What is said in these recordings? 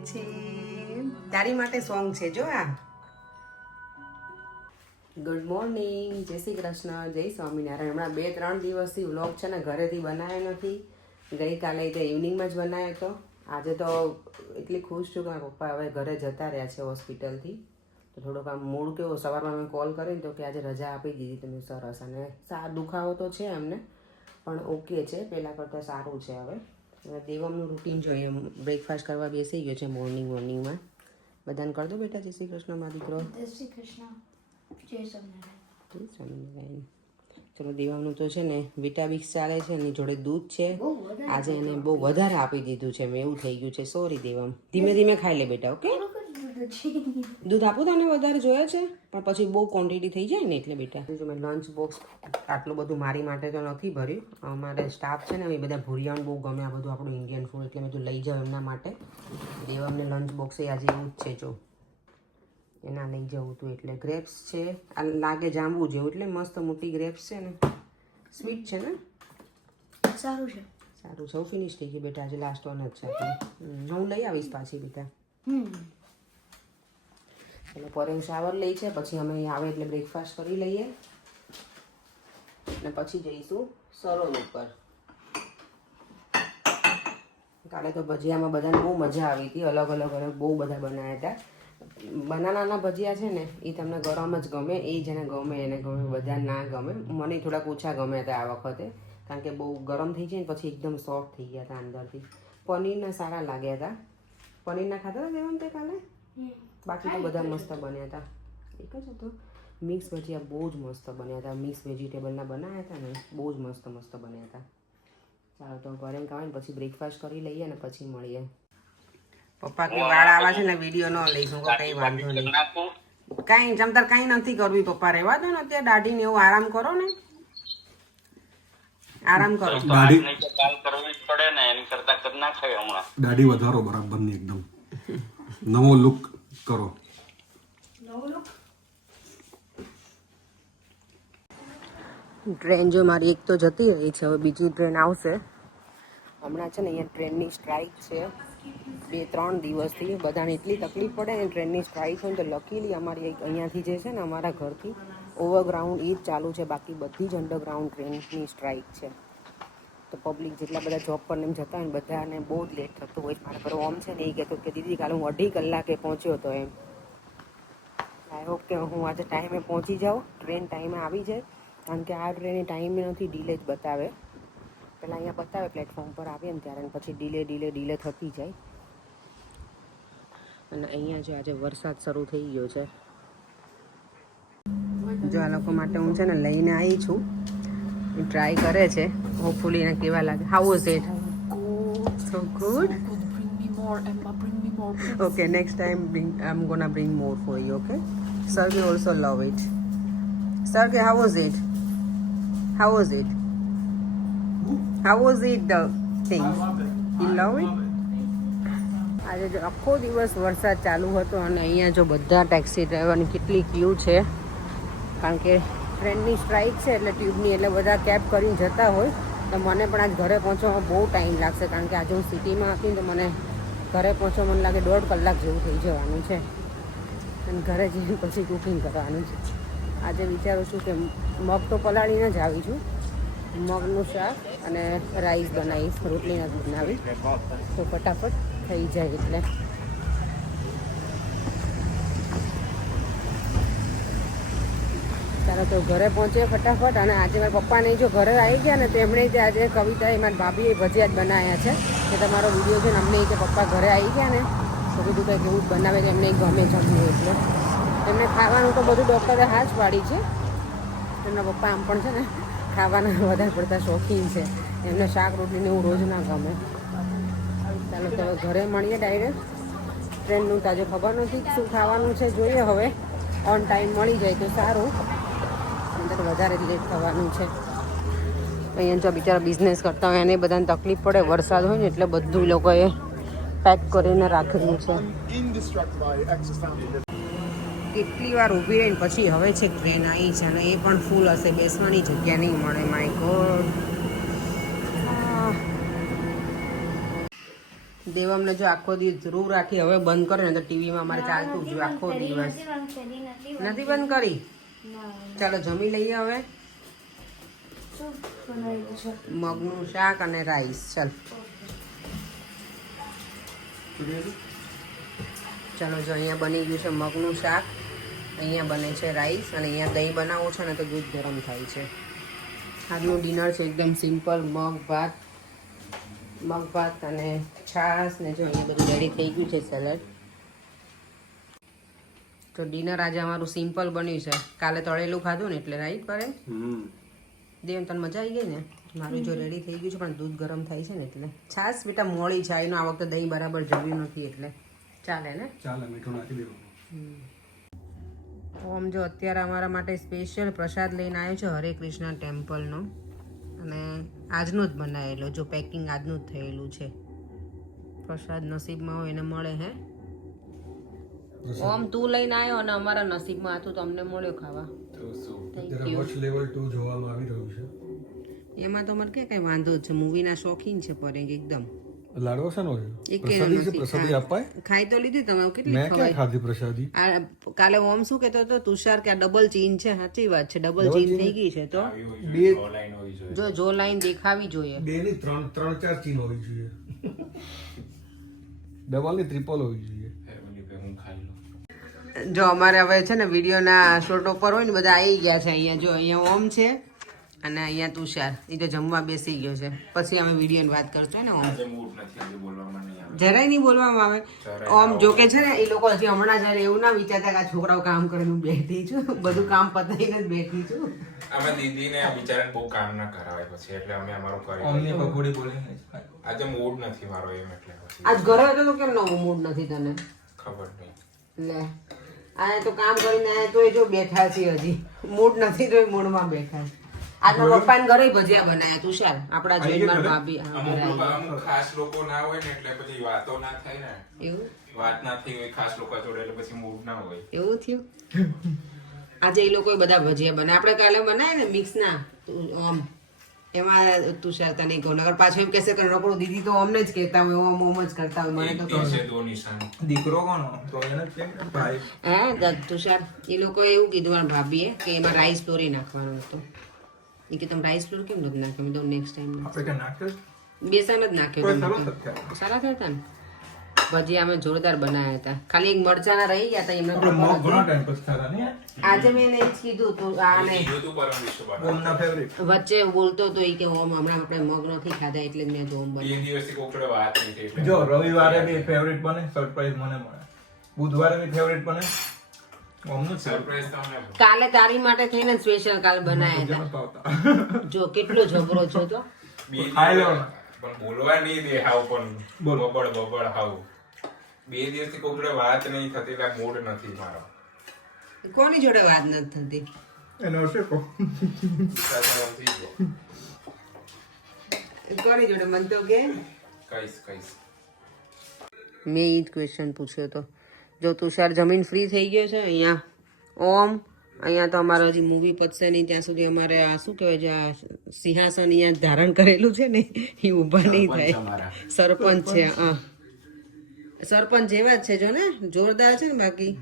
છે. તારી માટે સોંગ છે, જો આ. ગુડ મોર્નિંગ જય શ્રી કૃષ્ણ. જય સ્વામિનારાયણ. હમણાં બે, ત્રણ દિવસથી વ્લોગ છે ને ઘરેથી બનાવ્યો નથી. ગઈકાલે તે ઇવનિંગમાં જ બનાવ્યો હતો. આજે તો એટલી ખુશ છું કે મારા પપ્પા હવે ઘરે જતા રહ્યા છે હોસ્પિટલથી. તો થોડોક આમ મૂળ કેવો? સવારમાં મેં કોલ કરીને તો કે આજે રજા આપી દીધી તમે સરસ. અને સા દુખાવો તો છે એમને, પણ ઓકે છે. પહેલાં કરતાં સારું છે હવે હવે. દેવમનું રૂટીન જોઈએ. બ્રેકફાસ્ટ કરવા બેસી ગયો છે મોર્નિંગ મોર્નિંગમાં બધાને કરી દો બેટા જય શ્રી કૃષ્ણ મારા દીકરો. જય શ્રી કૃષ્ણ. જય સ્વામિનારાયણ. જય સ્વામિનારાયણ. ચલો દેવાનું તો છે ને વિટામિક્સ ચાલે છે એની જોડે દૂધ છે. આજે એને બહુ વધારે આપી દીધું છે મેં એવું થઈ ગયું છે. સોરી દેવમ. ધીમે ધીમે ખાઈ લે બેટા ઓકે દૂધ આપું તને વધારે જોઈએ છે? પણ પછી બહુ ક્વોન્ટિટી થઈ જાય ને એટલે બેટા. જો મેં લંચ બોક્સ આટલું બધું મારી માટે તો નથી ભર્યું. અમારે સ્ટાફ છે ને એ બધા ભૂરિયાણ બહુ ગમે આ બધું આપણું ઇન્ડિયન ફૂડ એટલે મેં તો લઈ જાઉં એમના માટે. દેવામને લંચ બોક્સ એ આજે એવું જ છે જો. એના લઈ જવું હતું એટલે. ગ્રેપ્સ છે આ લાગે જાંબુ જેવું એટલે મસ્ત મોટી ગ્રેપ્સ છે ને. સ્વીટ છે ને? સારું છે. સારું સૌ ફિનિશ થઈ ગઈ બેટા. આજે લાસ્ટ વન જ છે. હું લઈ આવીશ પાછી બેટા. હમ. એટલે પરેમ શાવર લઈ છે, પછી અમે આવે એટલે બ્રેકફાસ્ટ કરી લઈએ. અને પછી જઈશું સરોવર ઉપર. કાલે તો ભજીયામાં બધાને બહુ મજા આવી હતી, અલગ અલગ અલગ બહુ બધા બનાવ્યા હતા. બનાનાના ભજીયા છે ને એ તમને ગરમ જ ગમે, એ જેને ગમે એને ગમે, બધા ના ગમે. મને થોડાક ઓછા ગમ્યા હતા આ વખતે, કારણ કે બહુ ગરમ થઈ જાય ને પછી એકદમ સોફ્ટ થઈ ગયા હતા અંદરથી. પનીરના સારા લાગ્યા હતા. પનીરના ખાતા હતા દેવમ તે કાલે બાકી તો બધા મસ્ત બન્યા હતા એક જ હતો. મિક્સ ભજીયા બહુ જ મસ્ત બન્યા હતા મિક્સ વેજીટેબલના બનાવ્યા હતા ને બહુ જ મસ્ત મસ્ત બન્યા હતા ચાલો તો ઘરે ખાવા ને પછી બ્રેકફાસ્ટ કરી લઈએ ને પછી મળીએ. પપ્પા કે વાળ આવા છે ને વીડિયો ન લઈશું કઈ વાંધો નહીં. કાંઈ જમતર કાંઈ નથી કરવી પપ્પા રહેવા દો ને અત્યારે દાઢીને એવું આરામ કરો ને. આરામ કરો. દાઢી કાલ કરવી પડે ને એની કરતા કર ના ખાય હમણાં. દાઢી વધારો બરાબરની એકદમ. નવો લુક કરો. ટ્રેન જો મારી એક તો જતી રહી છે, હવે બીજી ટ્રેન આવશે. હમણાં છે ને અહીંયા ટ્રેનની સ્ટ્રાઇક છે. બે ત્રણ દિવસથી બધાને એટલી તકલીફ પડે ને ટ્રેનની સ્ટ્રાઇક હોય તો લકીલી અમારી અહીંયાથી જે છે ને અમારા ઘરથી ઓવરગ્રાઉન્ડ એ જ ચાલુ છે, બાકી બધી જ અંડરગ્રાઉન્ડ ટ્રેનની સ્ટ્રાઇક છે. તો પબ્લિક જેટલા બધા જોબ પર એમ જતા હોય બધાને બહુ જ લેટ થતું હોય મારા ઘરે ઓમ છે ને એ કહેતો કે દીદી કાલે હું અઢી કલાકે પહોંચ્યો હતો એમ. આઈ હોપ કે હું આજે ટાઈમે પહોંચી જાઉં. ટ્રેન ટાઈમે આવી જાય. કારણ કે આ ટ્રેન ટાઈમે નથી ડીલે જ બતાવે. પહેલાં અહીંયા બતાવે પ્લેટફોર્મ પર આવીએ ને ત્યારે પછી ડીલે ડીલે ડીલે થતી જાય. અને અહીંયા જો આજે વરસાદ શરૂ થઈ ગયો છે. જો આ લોકો માટે હું છે ને લઈને આવી છું. ટ્રાય કરે છે હોપફુલી એને કેવા લાગે how was it so good me more. please. Okay, next time bring I'm gonna bring more for you, okay? Sergey also love it. Sergey, how was it? How was it? How was it the thing? You love it? આજે જો આખો દિવસ વરસાદ ચાલુ હતો અને અહીંયા જો બધા ટેક્સી ડ્રાઈવરની કેટલી ક્યુ છે કારણ કે ટ્રેનની સ્ટ્રાઇક છે એટલે ટ્યુબની એટલે બધા કેબ કરીને જતા હોય. તો મને પણ આજ ઘરે પહોંચવામાં બહુ ટાઈમ લાગશે કારણ કે આજે હું સિટીમાં હતી તો મને ઘરે પહોંચવા મને લાગે દોઢ કલાક જેવું થઈ જવાનું છે. અને ઘરે જઈને પછી કુકિંગ કરવાનું છે. આજે વિચારું છું કે મગ તો પલાળીને જ આવી છું. મગનું શાક અને રાઈસ બનાવીશ રોટલી નથી બનાવી તો ફટાફટ થઈ જાય એટલે. ચાલો તો ઘરે પહોંચે ફટાફટ અને આજે મારા પપ્પાને જો ઘરે આવી ગયા ને તો એમણે જે આજે કવિતા મારી ભાભીએ ભજીયા જ બનાવ્યા છે કે તમારો વીડિયો છે ને અમને કે પપ્પા ઘરે આવી ગયા ને, તો બધું કંઈક એવું બનાવે તો એમને ગમે જમવું એટલે. એમને ખાવાનું તો બધું ડૉક્ટરે હા જ પાડી છે. એમના પપ્પા આમ પણ છે ને, ખાવાના વધારે પડતા શોખીન છે. એમને શાક રોટલીને એવું રોજ ના ગમે. ચાલો તો ઘરે મળીએ ડાયરેક્ટ ટ્રેનનું તાજો ખબર નથી શું ખાવાનું છે, જોઈએ હવે. ઓન ટાઈમ મળી જાય તો સારું. અંદર વધારે લેટ થવાનું છે. અહીંયા જો બિચારા બિઝનેસ કરતા હોય એને બધાને તકલીફ પડે વરસાદ હોય ને એટલે બધું લોકોએ પેક કરીને રાખેલું છે. કેટલી વાર ઊભી રહીને પછી હવે છે ટ્રેન આવી છે અને એ પણ ફૂલ હશે બેસવાની જગ્યા નહીં મળે માય ગોડ દેવમને જો આખો દિવસ રૂ રાખી હવે બંધ કરે ને તો ટીવીમાં અમારે ચાલતું જ આખો દિવસ. નથી બંધ કરી? ચાલો જમી લઈએ હવે. મગનું શાક અને રાઈસ. ચાલ. ચાલો જો અહીંયા બની ગયું છે મગનું શાક. અહીંયા બને છે રાઈસ અને અહીંયા દહીં બનાવો છે ને તો દૂધ ગરમ થાય છે. આજનું ડિનર છે એકદમ સિમ્પલ મગ ભાત. મગ ભાત અને છાશ ને જો અહીંયા બધું રેડી થઈ ગયું છે સેલેડ તો ડિનર આજે અમારું સિમ્પલ બન્યું છે. કાલે તળેલું ખાધું ને એટલે રાઈટ પડે હમ. દેવ તને મજા આવી ગઈ ને? મારું જો રેડી થઈ ગયું છે પણ દૂધ ગરમ થાય છે ને એટલે. છાશ બેટા મોળી છે આ વખતે દહીં બરાબર જવ્યું નથી એટલે. ચાલે ને? ચાલે મીઠું નાખી દેવું. ઓમ જો અત્યારે અમારા માટે સ્પેશિયલ પ્રસાદ લઈને આવ્યો છે હરે કૃષ્ણ ટેમ્પલનો. અને આજનો જ બનાવેલો જો પેકિંગ આજનું જ થયેલું છે. પ્રસાદ નસીબમાં હોય એને મળે હે? ઓમ તું લઈને આવ્યો અને અમારા નસીબમાં હતું તો અમને મળ્યો ખાવા. લેવલ ટુ જોવામાં આવી રહ્યું છે. એમાં તો મને કે કઈ વાંધો જ છે? મૂવીના શોખીન છે પરેગ એકદમ. લાડવો શાનો છે? એક પ્રસાદી છે? પ્રસાદી. અપાય? ખાઈ તો લીધી તમે કેટલી મેં ક્યાં ખાધી પ્રસાદી? આ કાલે ઓમ શું કહેતો હતો? તુષાર કે આ ડબલ ચીન છે? સાચી વાત છે ડબલ ચીન થઈ ગઈ છે તો? બે જો જો લાઈન દેખાવી જોઈએ. બે ની ત્રણ ત્રણ ચાર ચીન હોવી જોઈએ. ડબલની ત્રિપલ હોવી જોઈએ. જો અમારે હવે છે ને વિડીયોના શોર્ટ ઉપર હોય ને બધા આવી ગયા છે અહીંયા. જો અહીંયા ઓમ છે અને અહીંયા તુષાર. એ તો જમવા બેસી ગયો છે. પછી અમે વિડીયોની વાત કરશું ને ઓમ. જરાય નહીં બોલવામાં આવે. ઓમ જો કે છે ને એ લોકો હજી હમણાં જયારે એવું ના વિચારતા કે આ છોકરાઓ કામ કરે હું બેઠી છું. બધું કામ પતાવીને જ બેઠી છું. અમે દીદીને આ બિચારાને બહુ કામ ના કરાવે પછી એટલે અમે અમારું કરી આજે મૂડ નથી મારો એમ એટલે આજ ઘરે હતો તો કેમ નવો મૂડ નથી તને? ખબર નહીં. લે. આ તો કામ કરીને આયા તો એ જો બેઠા છે હજી. મૂડ નથી તો એ મૂડમાં બેઠા છે. આજનો પપ્પાને ઘરે ભજીયા બનાયા તુષાર આપણા જોઈને મારા ભાભી અમુક ખાસ લોકો ના હોય ને એટલે પછી વાતો ના થાય ને. એવું? વાત ના થઈ હોય ખાસ લોકો જોડે એટલે પછી મૂડ ના હોય. એવું થયું? આજે એ લોકોએ બધા ભજીયા બનાવ્યા આપણે કાલે બનાવ્યા ને મિક્સ ના આમ. એમાં તુષાર તને કહું નગર પાછું એમ કહેશે કે રોકડું દીદી તો અમને જ કહેતા હોય ઓમ ઓમ જ કરતા હોય મને તો દીકરો કોનો તો એને કેમ ભાઈ. હા તુષાર એ લોકો એવું કીધું ભાભીએ કે એમાં રાઈસ તોરી નાખવાનો હતો. એ કે તમે રાઈસ ફ્લોર કેમ નથી નાખ્યો? મેં તો નેક્સ્ટ ટાઈમ આપણે કે નાખ્યો બેસાન જ નાખ્યો સારા થયા. હતા ને? ભજીયા અમે જોરદાર બનાવ્યા હતા. ખાલી એક મરચાના રહી ગયા હતા એમને ઘણા. ટાઈમ પછી ખાતા આજે મેં એને જ કીધું તું આને તું વચ્ચે બોલતો હતો એ કે ઓમ હમણાં આપણે મગ નથી ખાધા એટલે મેં જો ઓમ બનાવ્યું. દિવસથી કોક વાત નહીં જો રવિવારે બી ફેવરિટ બને સરપ્રાઈઝ મને મળે. બુધવારે બી ફેવરિટ બને. ઓમનું જ સરપ્રાઈઝ તમને કાલે તારી માટે થઈને સ્પેશિયલ કાલ બનાવ્યા હતા. જો કેટલો ઝઘડો છો તો. ખાઈ પણ બોલવા નહીં દે હાવ પણ. બબડ બબડ હાવ. બે દિવસથી કોઈ જોડે વાત નહીં થતી એટલે મૂડ નથી મારો. કોની જોડે વાત નથી થતી? એનો છે તો. કોની જોડે? મન તો કે. કઈસ કઈસ મેં એ જ ક્વેશ્ચન પૂછ્યો હતો. જો તુષાર જમીન ફ્રી થઈ ગયો છે અહીંયા? ઓમ? અહીંયા તો અમારે હજી મૂવી પતશે નહીં ત્યાં સુધી અમારે આ શું કહેવાય છે આ સિંહાસન અહીંયા ધારણ કરેલું છે ને એ ઊભા નહીં થાય. સરપંચ છે હા. સરપંચ જેવા જ છે જો ને જોરદાર છે ને બાકી.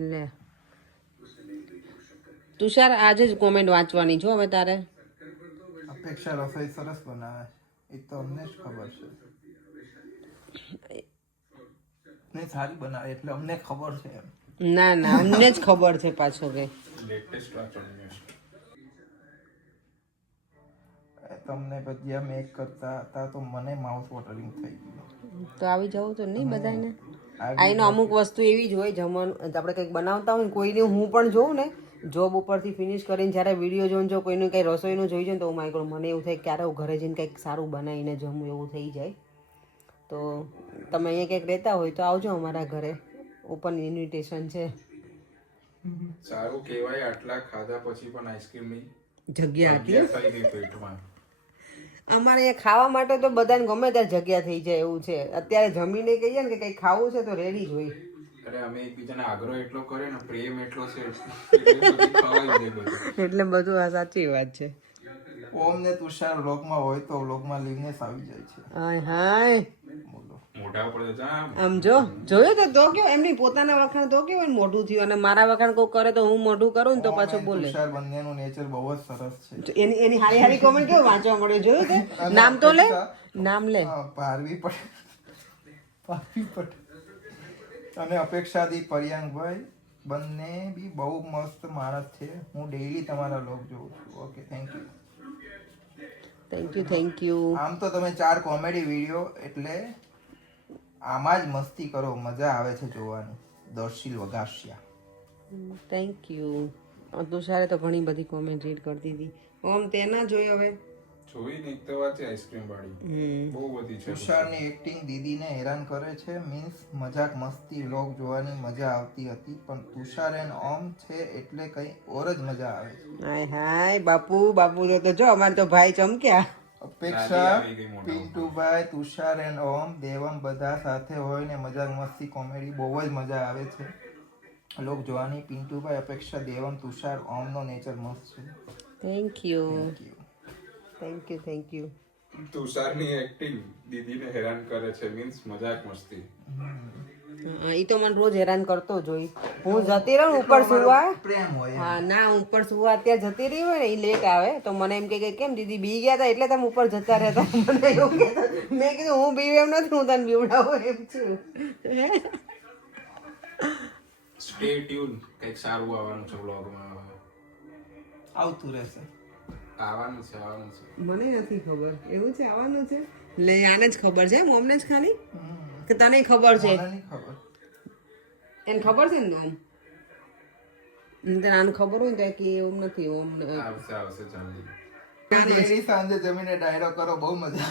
લે. તુષાર આજે જ કોમેન્ટ વાંચવાની છો હવે તારે. અપેક્ષા રસોઈ સરસ બનાવે. એ તો અમને જ ખબર છે. નહીં સારી બનાવે એટલે અમને ખબર છે ના ના અમને જ ખબર છે પાછો કે લેટેસ્ટ વાંચવાનું તમને ભજીયા મેક કરતા હતા તો મને માઉથ વોટરિંગ થઈ ગયું. તો આવી જવું તો નહીં બધાને આઈનો અમુક વસ્તુ એવી જ હોય જમવાનું આપણે કંઈક બનાવતા હોય ને કોઈને હું પણ જોઉં ને જોબ ઉપરથી ફિનિશ કરીને જ્યારે વીડિયો જોઉં જો કોઈનું કંઈ રસોઈનું જોઈ જાય ને તો માય ગોડ મને એવું થાય કે ક્યારે હું ઘરે જઈને કંઈક સારું બનાવીને જમું એવું થઈ જાય. તો તમે અહીંયા કંઈક રહેતા હોય તો આવજો અમારા ઘરે. ઓપન ઇન્વિટેશન છે. સારું કહેવાય આટલા ખાધા પછી પણ આઈસ્ક્રીમની જગ્યા હતી જગ્યા થઈ ગઈ પેટમાં. અમારે અહીંયા ખાવા માટે તો બધાને ગમે ત્યાં જગ્યા થઈ જાય એવું છે. અત્યારે જમીને કહીએ ને કે કંઈ ખાવું છે તો રેડી જ હોય. અરે અમે એકબીજાને આગ્રહ એટલો કર્યો ને પ્રેમ એટલો છે એટલે બધું આ સાચી વાત છે. ઓમ ને તુષાર વ્લોગમાં હોય તો વ્લોગમાં લીવનેસ આવી જાય છે. હાય હાય બોલો મોઢા ઉપર તો જા આમ જો જોયો તો તો કયો એમની પોતાના વખાણ તો કયો મોઢું થયું? અને મારા વખાણ કોઈ કરે તો હું મોઢું કરું ને તો પાછો બોલે. તુષાર બંનેનું નેચર બહુ જ સરસ છે. એની એની હારી હારી કોમેન્ટ કેવું વાંચવા મળ્યો જોયું તે? નામ તો લે? નામ લે. પારવી પટેલ. પારવી પટેલ. અને અપેક્ષાદી પર્યાંગભાઈ બંને બી બહુ મસ્ત માણસ છે. હું ડેઈલી તમારા લોક જોઉં છું. Okay thank you thank you thank you આમ તો તમે ચાર કોમેડી વીડિયો એટલે આમાં જ મસ્તી કરો મજા આવે છે જોવાની. દર્શીલ વગાસ્યા. થેન્ક યુ તુષારે તો ઘણી બધી કોમેન્ટ રીડ કરતી હતી. ઓમ તે ના જોઈ હવે. જોઈ નહીં તો વાચે આઈસ્ક્રીમ વાળી. હમ. બહુ બધી છે તુષારની એક્ટિંગ દીદીને હેરાન કરે છે મીન્સ મજાક મસ્તી લોક જોવાની મજા આવતી હતી પણ તુષાર એન ઓમ છે એટલે કઈ ઓર જ મજા આવે છે. હાય હાય બાપુ બાપુ તો તો જો અમારે તો ભાઈ ચમક્યા. અપેક્ષા પિન્ટુભાઈ તુષાર એન્ડ ઓમ દેવમ બધા સાથે હોય ને મજાક મસ્તી કોમેડી બહુ જ મજા આવે છે. લોક જોવાની પિન્ટુભાઈ અપેક્ષા દેવમ તુષાર ઓમનો નેચર મસ્ત છે. Thank you. Thank you thank you તુષારની acting દીદીને હેરાન કરે છે મીન્સ મજાક મસ્તી. એ તો મને રોજ હેરાન કરતો જોઈ હું જતી રહું ને ઉપર સુવા. પ્રેમ હોય હા ના ઉપર સુવા અત્યારે જતી રહી હોય ને એ લેટ આવે. તો મને એમ કે કે કેમ દીદી બી ગયા હતા એટલે તમે ઉપર જતા રહેતા મને એવું. મેં કીધું હું બીવ એમ નથી હું તને બીવડાવું એમ છું. સ્ટે ટ્યુન કંઈક સારું આવવાનું છે બ્લોગમાં આવતું રહેશે. આવવાનું છે આવવાનું છે. મને નથી ખબર. એવું છે આવવાનું છે? લે આને જ ખબર છે મોમને જ ખાલી? કે તને ખબર છે? એને ખબર છે ને તું? તને આને ખબર હોય ને કે એવું નથી ઓમ આવશે આવશે જલ્દી સાંજે જમીને ડાયરો કરો બહુ મજા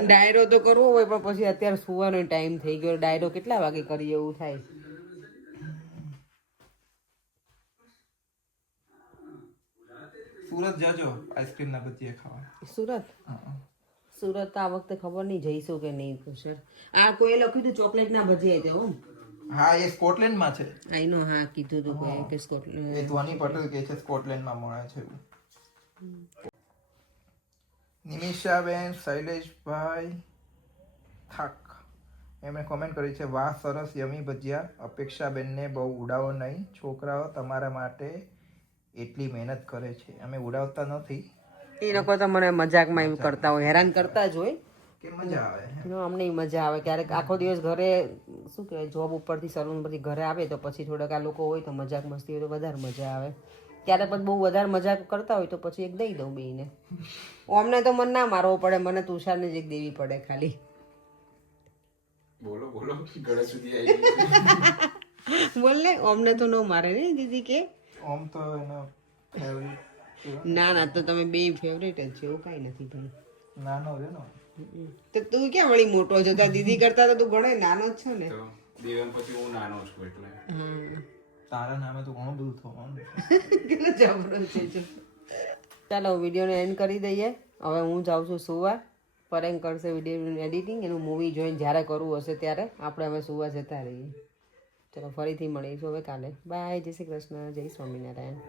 ડાયરો તો કરવો હોય પણ પછી અત્યારે સુવાનો ટાઈમ થઈ ગયો ડાયરો કેટલા વાગે કરીએ એવું થાય? સુરત જાજો આઈસ્ક્રીમ ના ખાવા સુરત? હા. સુરત આ વખતે ખબર નહીં જઈશું કે નહીં સર આ કોઈ લખ્યું હતું ચોકલેટ ના ભજીયા તે ઓમ. હા એ સ્કોટલેન્ડમાં છે. આઈ નો હા કીધું હતું કોઈ કે સ્કોટલેન્ડ એ ધ્વની પટેલ કે છે સ્કોટલેન્ડમાં મળે છે નિમિષા નિમિષાબેન શૈલેષભાઈ થાક. એમણે કોમેન્ટ કરી છે વાહ સરસ યમી ભજીયા. અપેક્ષાબેનને બહુ ઉડાવો નહીં. છોકરાઓ તમારા માટે એટલી મહેનત કરે છે. અમે ઉડાવતા નથી. એ લોકો તો મને મજાકમાં એવું કરતા હોય હેરાન કરતા જ હોય. મજા આવે no, અમને મજા આવે. ક્યારેક આખો દિવસ ઘરે શું કહેવાય જોબ ઉપરથી સલૂન પરથી ઘરે આવે તો પછી થોડાક આ લોકો હોય તો મજાક મસ્તી હોય તો વધારે મજા આવે. ત્યારે પણ બહુ વધારે મજાક કરતા હોય તો પછી એક દઈ દઉં બેને અમને તો મન ના મારવો પડે મને તુષારને જ એક દેવી પડે ખાલી. બોલો બોલો ગળે સુધી આવી બોલ ને અમને તો ન મારે ને દીદી કે. ઓમ તો એનો ફેવરિટ ના ના તો તમે બે ફેવરેટ જ છે એવું કાંઈ નથી ભાઈ નાનો છે ને? તો તું ક્યાં વળી મોટો છો? તાર દીદી કરતા તો તું ઘણો નાનો જ છો ને. તો દેવન પછી હું નાનો છું એટલે. તારા નામે તો ઘણું બધું થવાનું કેટલો જબરો છે જો. ચાલો વિડીયોને એન્ડ કરી દઈએ. હવે હું જાઉં છું સુવા. પરેંગ કરશે વિડીયોનું એડિટિંગ એનું મૂવી જોઈને જ્યારે કરવું હશે ત્યારે. આપણે હવે સુવા જતા રહીએ. ચલો ફરીથી મળીશું હવે કાલે. બાય જય શ્રી કૃષ્ણ. જય સ્વામિનારાયણ.